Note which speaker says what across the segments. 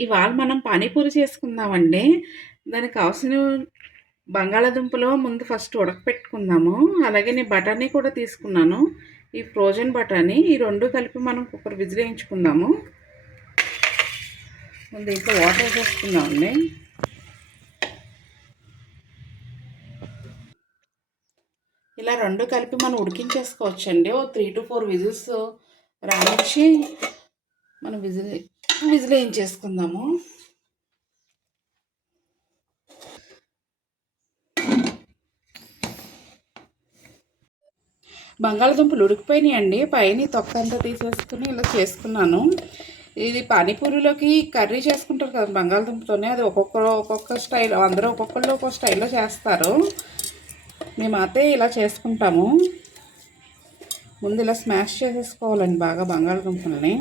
Speaker 1: ఇవాళ మనం పానీపూరి చేసుకుందామండి. దానికి కావాల్సిన బంగాళాదుంపలు ముందు ఫస్ట్ ఉడకపెట్టుకుందాము. అలాగే నేను బఠానీ కూడా తీసుకున్నాను. ఈ ఫ్రోజన్ బఠానీ ఈ రెండు కలిపి మనం కుక్కర్ విజిల్ వేయించుకుందాము. ముందు ఇంకా వాటర్ చేసుకుందామండి ఇలా రెండు కలిపి మనం ఉడికించేసుకోవచ్చండి. ఓ త్రీ టు ఫోర్ విజిల్స్ రానిచ్చి మనం విజిల్ విజిల్ వేయించేసుకుందాము బంగాళదుంపలు ఉడికిపోయినాయి అండి పైన తొక్క అంతా తీసేసుకుని ఇలా చేసుకున్నాను. ఇది పానీపూరిలోకి కర్రీ చేసుకుంటారు కదా బంగాళదుంపతోనే. అది ఒక్కొక్కరు ఒక్కొక్క స్టైల్ అందరూ ఒక్కొక్కళ్ళు ఒక్కొక్క స్టైల్లో చేస్తారు. మేమైతే ఇలా చేసుకుంటాము. ముందు ఇలా స్మాష్ చేసేసుకోవాలండి బాగా బంగాళదుంపల్ని.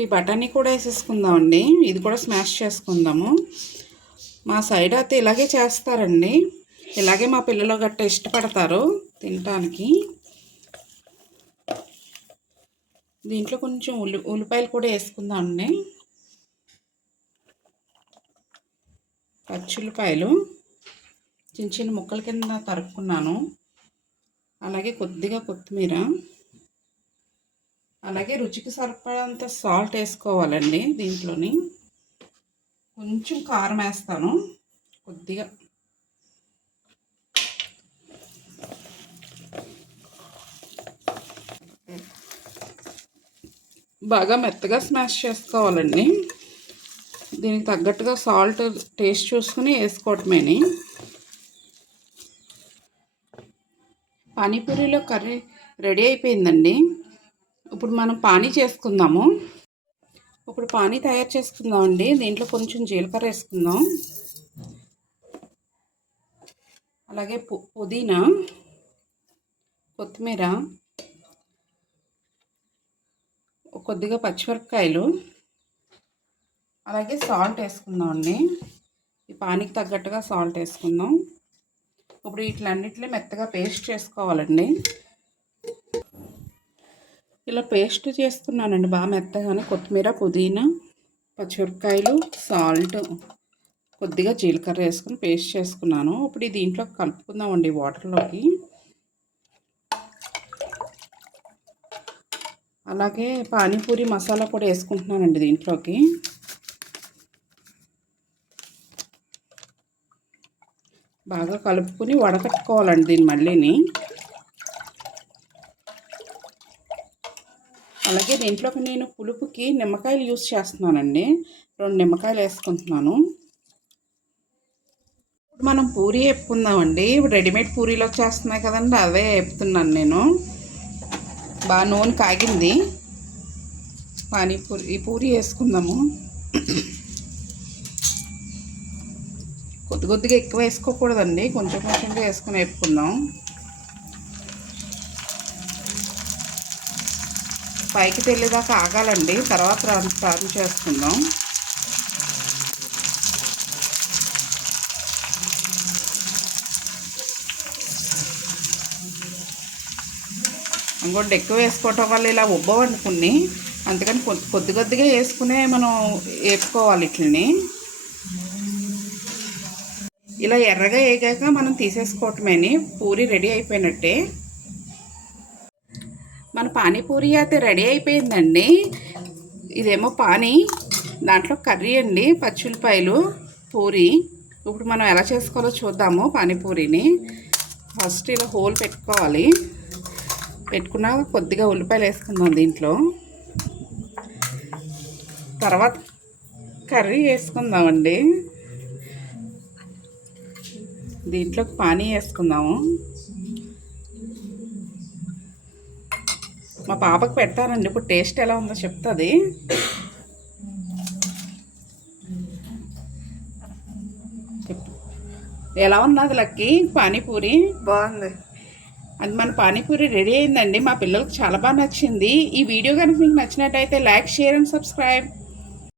Speaker 1: ఇప్పుడు ఈ బఠానీ కూడా వేసేసుకుందామండి. ఇది కూడా స్మాష్ చేసుకుందాము. మా సైడ్ అయితే ఇలాగే చేస్తారండి. ఇలాగే మా పిల్లలు గట్ట ఇష్టపడతారు తినటానికి. దీంట్లో కొంచెం ఉల్లి ఉల్లిపాయలు కూడా వేసుకుందామండి. పచ్చుల్లిపాయలు చిన్న చిన్న ముక్కల కింద తరుక్కున్నాను. అలాగే కొద్దిగా కొత్తిమీర. అలాగే రుచికి సరిపడంత సాల్ట్ వేసుకోవాలండి దీంట్లోని. కొంచెం కారం వేస్తాను కొద్దిగా. బాగా మెత్తగా స్మాష్ చేసుకోవాలండి. దీనికి తగ్గట్టుగా సాల్ట్ టేస్ట్ చూసుకుని వేసుకోవటమేని. పానీపూరిలో కర్రీ రెడీ అయిపోయిందండి. ఇప్పుడు మనం పానీ చేసుకుందాము. ఇప్పుడు పానీ తయారు చేసుకుందామండి దీంట్లో కొంచెం జీలకర్ర వేసుకుందాం. అలాగే పుదీనా కొత్తిమీర కొద్దిగా పచ్చిమిరపకాయలు అలాగే సాల్ట్ వేసుకుందాం ఈ పానికి తగ్గట్టుగా సాల్ట్ వేసుకుందాం. ఇప్పుడు వీటిలన్నిటిని మెత్తగా పేస్ట్ చేసుకోవాలండి. ఇలా పేస్ట్ చేసుకున్నానండి బాగా మెత్తగానే కొత్తిమీర పుదీనా పచ్చిమిరపకాయలు సాల్ట్ కొద్దిగా జీలకర్ర వేసుకుని పేస్ట్ చేసుకున్నాను. ఇప్పుడు దీంట్లో కలుపుకుందామండి వాటర్లోకి. అలాగే పానీపూరి మసాలా కూడా వేసుకుంటున్నానండి దీంట్లోకి. బాగా కలుపుకొని వడకట్టుకోవాలండి దీన్ని మళ్ళీని. అలాగే దీంట్లోకి నేను పులుపుకి నిమ్మకాయలు యూస్ చేస్తున్నానండి. రెండు నిమ్మకాయలు వేసుకుంటున్నాను. ఇప్పుడు మనం పూరి వేపుకుందామండి. రెడీమేడ్ పూరీలు వచ్చేస్తున్నాయి కదండి అవే వేపుతున్నాను నేను. బాగా నూనె కాగింది. పానీపూరి ఈ పూరి వేసుకుందాము. కొద్ది కొద్దిగా ఎక్కువ వేసుకోకూడదండి. కొంచెం కొంచెంగా వేసుకుని వేపుకుందాం. పైకి తెలియదాకా ఆగాలండి. తర్వాత టర్న్ చేసుకుందాం. ఇంకోటి ఎక్కువ వేసుకోవటం వల్ల ఇలా ఉబ్బవనుకుని అందుకని కొద్ది కొద్దిగా వేసుకునే మనం వేపుకోవాలి ఇట్లని. ఇలా ఎర్రగా వేగాక మనం తీసేసుకోవటమేని. పూరి రెడీ అయిపోయినట్టే. మన పానీపూరి అయితే రెడీ అయిపోయిందండి. ఇదేమో పానీ దాంట్లో కర్రీ అండి పచ్చిమిరపాయలు పూరి. ఇప్పుడు మనం ఎలా చేసుకోవాలో చూద్దాము పానీపూరిని. ఫస్ట్ ఇలా హోల్ పెట్టుకోవాలి. పెట్టుకున్నాక కొద్దిగా ఉల్లిపాయలు వేసుకుందాం దీంట్లో. తర్వాత కర్రీ వేసుకుందామండి. దీంట్లోకి పానీ వేసుకుందాము. మా పాపకు పెడతానండి ఇప్పుడు టేస్ట్ ఎలా ఉందో చెప్తుంది. ఎలా ఉన్నది లక్కి? పానీపూరి?
Speaker 2: బాగుంది.
Speaker 1: అది మన పానీపూరి రెడీ అయిందండి. మా పిల్లలకు చాలా బాగా నచ్చింది. ఈ వీడియో కనుక మీకు నచ్చినట్టయితే లైక్ షేర్ అండ్ సబ్స్క్రైబ్.